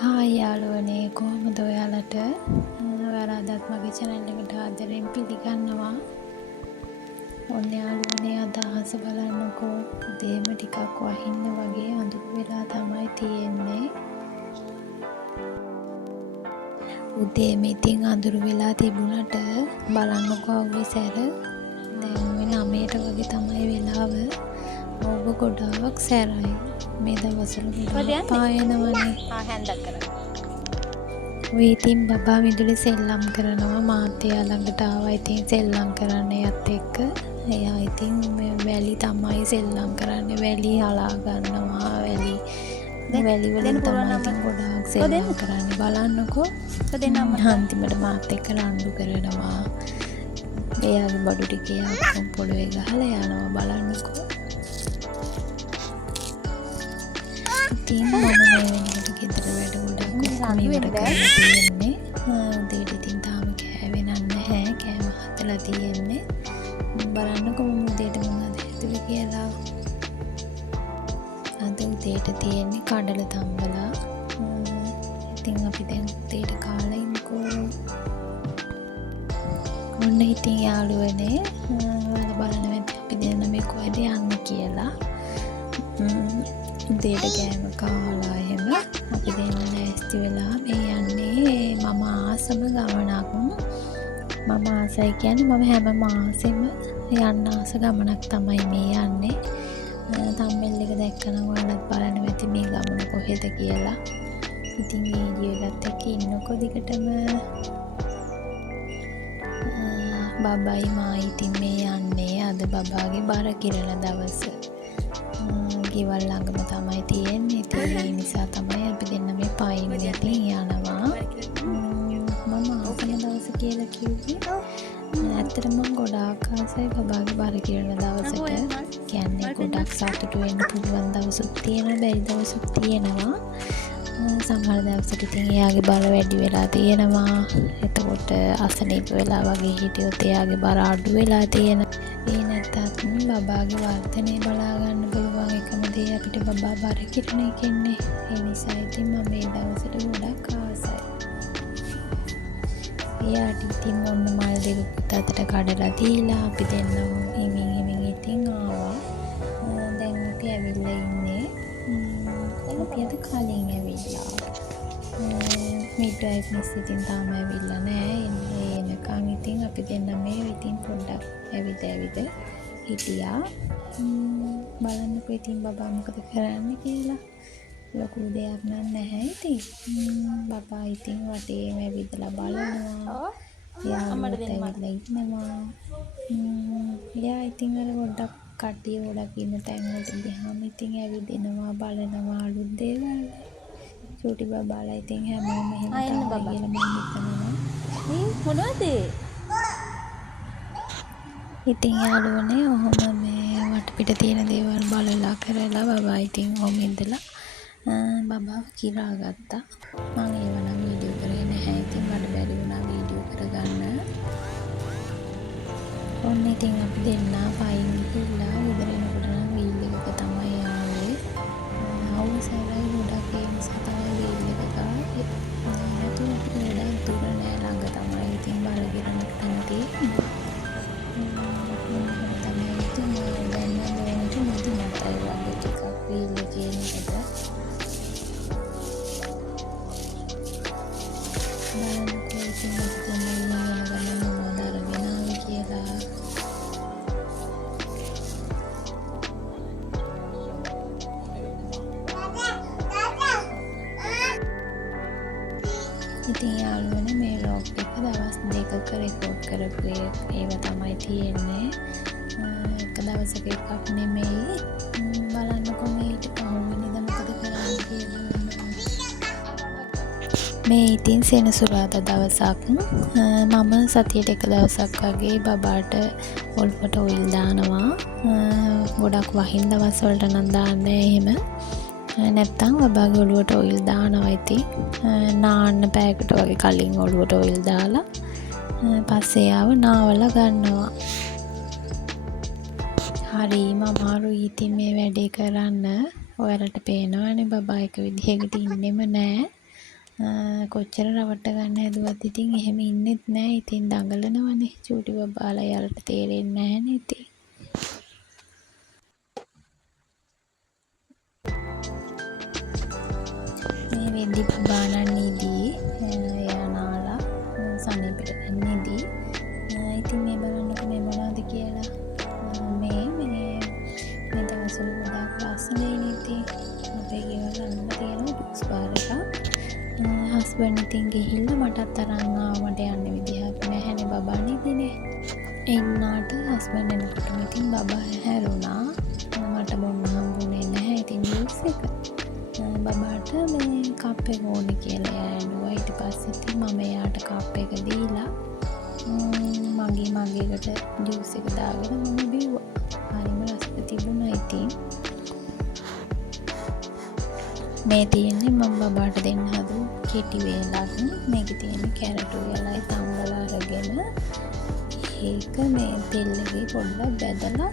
Hi යාළුවනේ කොහොමද ඔයාලට ඔයාලා අදත් මගේ channel එකට ආදරෙන් පිළිගන්නවා. ඔන්න යාළුවනේ අද අහස බලන්නකෝ උදේම ටිකක් වහින්න වගේ අඳුරු වෙලා තමයි තියෙන්නේ. උදේම ඉතින් අඳුරු වෙලා තිබුණට බලන්නකෝ අවුවේ සැර දැන් වෙන 9ට වගේ තමයි වෙලාව. ඔබ ගොඩාක් සැරයි. මේ දවස්වල ගොඩාක් පායනවනේ. හැන්දක් කරන්න. ඔය ඉතින් බබා විදුලි සෙල්ලම් කරනවා මාත් එයා ළඟට ආවා ඉතින් සෙල්ලම් කරන්න එයත් එක්ක. එයා ඉතින් වැලි තමයි සෙල්ලම් කරන්නේ. වැලි හලා ගන්නවා. වැලි වලින් තමයි ඉතින් ගොඩාක් සෙල්ලම් කරන්නේ. බලන්නකෝ. අන්තිමට මාත් එක්ක රණ්ඩු කරනවා. එයාගේ බඩු ටික එයා පොළවේ ගහලා යනවා බලන්නකෝ. ඉතින් මම මේ වෙනකොට ගෙදර වැඩ ගොඩක් ඔක්කොම ඉවර කරලා තියෙන්නේ. උදේට ඉතින් තාම කෑවේ නැහැ. කෑම හදලා තියෙන්නේ. බලන්නකෝ මම උදේට මොනවද හැදුවේ කියලා. අද උදේට තියෙන්නේ කඩල තම්බලා. ඉතින් අපි දැන් උදේට කාලා ඉන්නකෝ. ඔන්න ඉතින් යාළුවනේ ඔයාලා බලන්න වෙන්නේ අපි දෙන්න මේ කොහෙද යන්නේ කියලා. උදේට කෑම කාලා එහෙම අපි දෙන්න ලෑස්ති වෙලා මේ යන්නේ මම ආසම ගමනක්. මම ආසයි කියන්නේ මම හැම මාසෙම යන්න ආස ගමනක් තමයි මේ යන්නේ. තම්බෙල් එක දැක්කම ඔයාලත් බලන්න වෙති මේ ගමන කොහෙද කියලා. ඉතින් වීඩියෝ එකත් එක්ක ඉන්නකෝ දිගටම. බබයි මායි ඉතින් මේ යන්නේ අද බබාගේ බර කිරන දවස. ගෙවල් ළඟම තමයි තියෙන්නේ. ඉතින් ඒ නිසා තමයි අපි දෙන්න මේ පයින් ඉතින් යනවා. මම ආසම දවස කියලා කිව්වේ. ඇත්තටම මම ගොඩාක් ආසයි බබාගේ බර කිරන දවසට. කියන්නේ ගොඩක් සතුටු වෙන්න පුළුවන් දවසුත් තියෙනවා, බැරි දවසුත් තියෙනවා. සමහර දවසට ඉතින් එයාගේ බර වැඩි වෙලා තියෙනවා. එතකොට අසනීප වෙලා වගේ හිටියොත් එයාගේ බර අඩු වෙලා තියෙනවා. ඒ නැත්තත් බබාගේ වර්ධනය බලා ගන්න පුළුවන් එකම දේ අපිට බබා බර කිරන එකන්නේ. ඒ නිසා ඉතින් මම මේ දවසට ගොඩක් ආසයි. එයාට ඉතින් ඔන්න මල් දෙකකුත් අතට කඩලා දීලා අපි දෙන්නම හිමින් ඉතින් ආවා. දැන් අපි ඇවිල්ලා ඉන්නේ. අපි අද කලින් ඇවිල්ලා. මිඩ්වයිෆ් මිස් ඉතින් තාම ඇවිල්ලා නෑ. එනකන් ඉතින් අපි දෙන්න මේ ඉතින් පොඩ්ඩක් ඇවිද හිටියා. බලන්නකෝ ඉතින් බබා මොකද කරන්නේ කියලා. ලොකු දෙයක් නැහැ ඉතින්. බබා ඉතින් වටේම ඇවිදලා බලනවා. යාළුවොත් ඇවිල්ලා ඉන්නවා. එයා ඉතින් අර ගොඩක් කට්ටිය ගොඩක් ඉන්න තැන් වලට ගියාම ඉතින් ඇවිදිනවා බලනවා අලුත් දේවල්. චූටි බබාලා ඉතින් හැමෝම එහෙම තමයි කියලා මම හිතනවා. මොනවද? ඉතින් යාළුවනේ ඔහොම මේ වටපිට තියෙන දේවල් බලලා කරලා බබා ඉතින් ඔහොම ඉඳලා බබාව කිරා ගත්තා. මම ඒව නම් වීඩියෝ කරේ නැහැ. ඉතින් මට බැරි වුණා වීඩියෝ කරගන්න. ඔන්න ඉතින් අපි දෙන්න පයින් ගිහිල්ලා ගෙදර එනකොට නම් වීල් එකක තමයි ආවේ. අවුසරයි ගොඩක් ඒ නිසා තමයි වීල් එක ගාවේ. නැතුව අපිට ගොඩක් දුර නෑ ළඟ තමයි ඉතින් බර ගිරන තැන තියෙන්නේ. තමයි ඉතින් දැන් නම් ඕනෙට නැති මතයි වගේ ටිකක් වීල් එකේ නේද. බලන්නකෝ ඉතින් අපි තමයි යන ගමන් මොනවද අරගෙන ආවේ කියලා. ඉතින් යාළුවනේ මේ vlog එක දවස් දෙකක රෙකෝඩ් කරපු ඒව තමයි තියෙන්නේ. එක දවසක එකක් නෙමෙයි. බලන්නකෝ මේ ඊට පහුවෙනිදා මොකද කරන්නේ කියලා. මේ ඉතින් සෙනසුරාදා දවසක්. මම සතියට එක දවසක් වගේ බබාට ඔළුවට ඔයිල් දානවා. ගොඩක් වහින දවස් වලට නම් දාන්නේ එහෙම. නැත්තම් බබාගේ ඔළුවට ඔයිල් දානවා ඉතින්. නාන්න පැයකට වගේ කලින් ඔළුවට ඔයිල් දාලා පස්සේ ආව නාවලා ගන්නවා. හරිම අමාරුයි ඉතින් මේ වැඩේ කරන්න. ඔයාලට පේනවනේ බබා එක විදිහකට ඉන්නෙම නෑ. කොච්චර රවට්ට ගන්න හැදුවත් ඉතින් එහෙම ඉන්නෙත් නෑ. ඉතින් දඟලනවනේ චූටි බබාලා. යාළුවට තේරෙන්නේ නැහැනේ ඉතින්. මේ වෙද්දි බබා නම් නිදි. එයා නාලා සනීපට දැන් නිදි. ඉතින් මේ බලන්නකො මේ මොනවද කියලා. මේ දවස්වල ගොඩාක් ලස්සනයි ඉතින්. අපේ ගෙවල් අනුම තියෙන ඩොක්ස් බාර් එකක්. හස්බන්ඩ් ඉතින් ගිහිල්ලා මටත් අරන් ආවා. මට යන්න විදිහක් නැහැනේ බබා නිදිනේ. එන්නාට හස්බන්ඩ් එනකොටම ඉතින් බබා හැරුණා. මට බොන්න හම්බුනේ නැහැ ඉතින් ජූස් එක. බබාට මේ කප් එක ඕනේ කියලා එයා ඇඬුවා. ඊට පස්සේ ඉතින් මම එයාට කප් එක දීලා මගේ මගේකට ජූස් එක දාගෙන මම බිව්වා. හරිම රසට තිබුණා ඉතින්. මේ තියෙන්නේ මම බබාට දෙන්න හදපු කෙටි වේලක්. මේකේ තියෙන්නේ කැරට් උයලයි තම්බල අරගෙන ඒක මේ තෙල් එකේ පොඩ්ඩක් බැදලා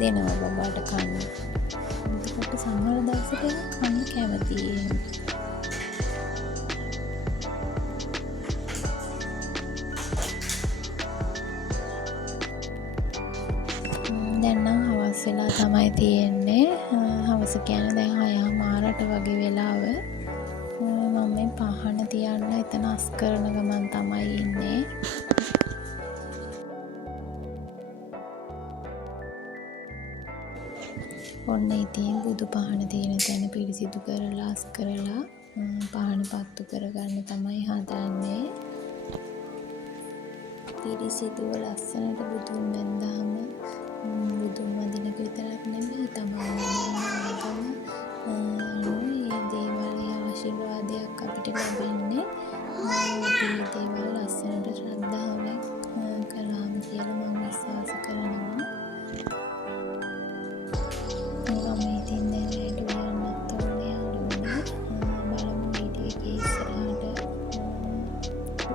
දෙනවා බබාට කන්න. එතකොට සමහර දවසක කන්න කැමතියි. දැන් නම් හවස් වෙලා තමයි තියෙන්නේ. හවස කියන්නේ දැන් 6:00ට වගේ වෙලාව. මම මේ පහන තියන්න එතන අස් කරන ගමන් තමයි ඉන්නේ. ඔන්න ඉතින් බුදු පහන තියෙන තැන පිරිසිදු කරලා අස් කරලා පහන පත්තු කරගන්න තමයි හදන්නේ. පිරිසිදුව ලස්සනට බුදුන් වැන්දාම බුදුන් වදින එක විතරක් නෙමෙයි තමයි මේ දේවල් ආශිර්වාදයක් අපිට ලැබෙන්නේ. මේ දේවල් ලස්සනට ශ්‍රද්ධාවෙන් කළාම කියලා මම විශ්වාස කරනවා. මම ඉතින් දැන් රැට උයන්නත් ඕනේ යාළුවනේ. බලමු වීඩියෝ එකේ ඉස්සරහට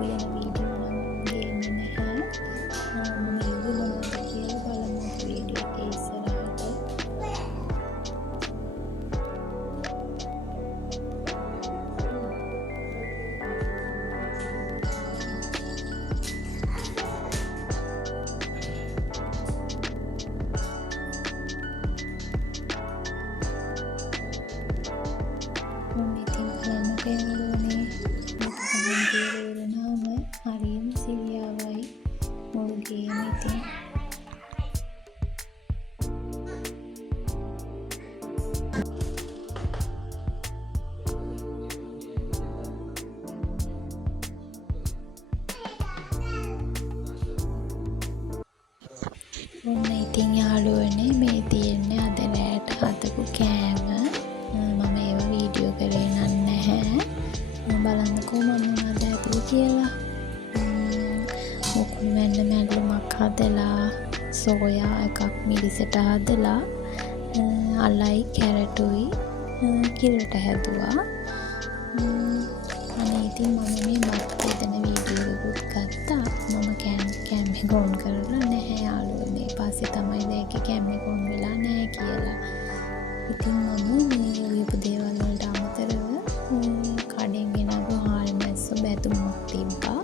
උයන වීඩියෝ නම් ගේන්නේ නැහැ. මම ඉවුනොත් කියලා බලමු වීඩියෝ එකේ ඉස්සරහට. යාළුවනේ මේක තේරුණාම හරියම සිරියාවයි මුළු ගේම ඉතින්. ඔන්න ඉතින් යාළුවනේ මේ තියෙන්නේ අද රෑට හදපු කෑම. මම ඒව වීඩියෝ කරේ නැහැ. බලන්නකෝ මම මොනවද ඇතුළේ කියලා. මුකුණු වෙන්න මැල්ලුමක් හදලා සෝයා එකක් මිරිසට හදලා අලයි කැරටුයි කිරට හැදුවා. අනේ ඉතින් මම මේ බත් දෙන වීඩියෝ එකකුත් ගත්තා. මම කැම් එක ඔන් කරලා නැහැ යාළුවනේ. පස්සේ තමයි දැක්කේ කැම් එක ඔන් වෙලා නැහැ කියලා. ඉතින් මම මේ ලියපු දේවල් වලට අමතරව කඩෙන් ගෙනාපු හාල් මැස්සෝ බැතුමක් තිබ්බා.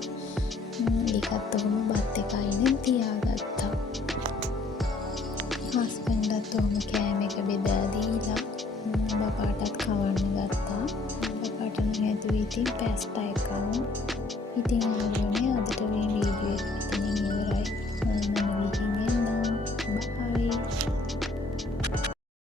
ඒකත් ඔහොම බත් එකයිනේ තියාගත්තා. හස්බන්ඩ්ටත් ඔහොම කෑම එක බෙදලා දීලා බබාටත් කවන්න ගත්තා. බබාට නම් හැදුවේ ඉතින් පැස්ටා එකක්.